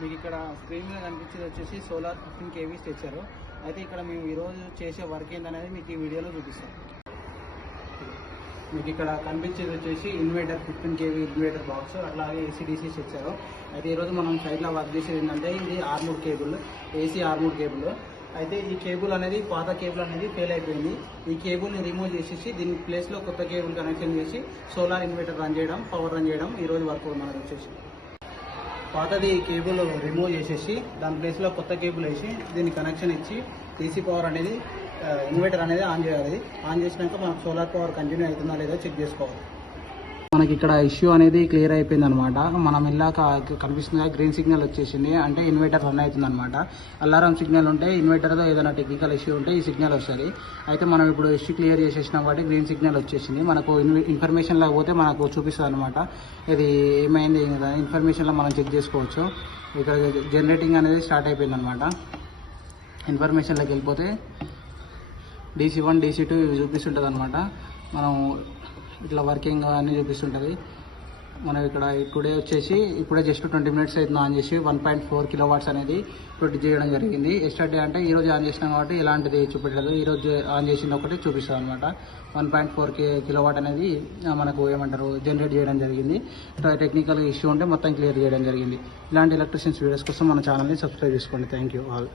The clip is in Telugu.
మీకు ఇక్కడ స్క్రీన్ మీద కనిపించేది వచ్చేసి సోలార్ 15 kV తెచ్చారు. అయితే ఇక్కడ మేము ఈరోజు చేసే వర్క్ ఏంటనేది మీకు ఈ వీడియోలో చూపిస్తాం. మీకు ఇక్కడ కనిపించేది వచ్చేసి ఇన్వర్టర్ 15 kV ఇన్వర్టర్ బాక్స్, అట్లాగే AC/DC తెచ్చారు. అయితే ఈరోజు మనం సైడ్లో వర్క్ చేసేది ఏంటంటే ఇది Armoor cable, AC Armoor cable. అయితే ఈ కేబుల్ అనేది పాత కేబుల్ అనేది ఫెయిల్ అయిపోయింది. ఈ కేబుల్ని రిమూవ్ చేసేసి దీని ప్లేస్లో కొత్త కేబుల్ కనెక్షన్ చేసి సోలార్ ఇన్వర్టర్ రన్ చేయడం, పవర్ రన్ చేయడం ఈరోజు వర్క్ మనకు వచ్చేసి. పాతది కేబుల్ రిమూవ్ చేసేసి దాని ప్లేస్లో కొత్త కేబుల్ వేసి దీన్ని కనెక్షన్ ఇచ్చి DC పవర్ అనేది ఇన్వర్టర్ అనేది ఆన్ చేయాలి. ఆన్ చేసినాక మనకు సోలార్ పవర్ కంటిన్యూ అవుతుందా లేదో చెక్ చేసుకోవాలి. మనకి ఇక్కడ ఇష్యూ అనేది క్లియర్ అయిపోయింది అనమాట. మనం ఇలాక కనిపిస్తుంది గ్రీన్ సిగ్నల్ వచ్చేసింది, అంటే ఇన్వర్టర్ రన్ అవుతుంది అనమాట. అలారం సిగ్నల్ ఉంటే ఇన్వర్టర్లో ఏదైనా టెక్నికల్ ఇష్యూ ఉంటే ఈ సిగ్నల్ వస్తుంది. అయితే మనం ఇప్పుడు ఇష్యూ క్లియర్ చేసేసినాం కాబట్టి గ్రీన్ సిగ్నల్ వచ్చేసింది. మనకు ఇన్ఫర్మేషన్ లేకపోతే మనకు చూపిస్తుంది అనమాట. ఇది ఏమైంది ఇన్ఫర్మేషన్లో మనం చెక్ చేసుకోవచ్చు. ఇక్కడ జనరేటింగ్ అనేది స్టార్ట్ అయిపోయింది అనమాట. ఇన్ఫర్మేషన్లోకి వెళ్ళిపోతే DC1 DC2 ఇవి చూపిస్తుంటుంది అనమాట. మనం ఇట్లా వర్కింగ్ అన్నీ చూపిస్తుంటుంది. మనం ఇక్కడ టుడే వచ్చేసి ఇప్పుడే జస్ట్ 20 minutes అయితే ఆన్ చేసి 1.4 kW అనేది ప్రొడ్యూస్ చేయడం జరిగింది. ఎస్టర్డే అంటే ఈరోజు ఆన్ చేసినాం కాబట్టి ఎలాంటిది చూపించలేదు. ఈరోజు ఆన్ చేసింది ఒకటి చూపిస్తాం అనమాట. 1.4 kW అనేది మనకు ఏమంటారు జనరేట్ చేయడం జరిగింది. టెక్నికల్ ఇష్యూ ఉంటే మొత్తం క్లియర్ చేయడం జరిగింది. ఇలాంటి ఎలక్ట్రిషియన్స్ వీడియోస్ కోసం మన ఛానల్ని సబ్స్క్రైబ్ చేసుకోండి. Thank you all.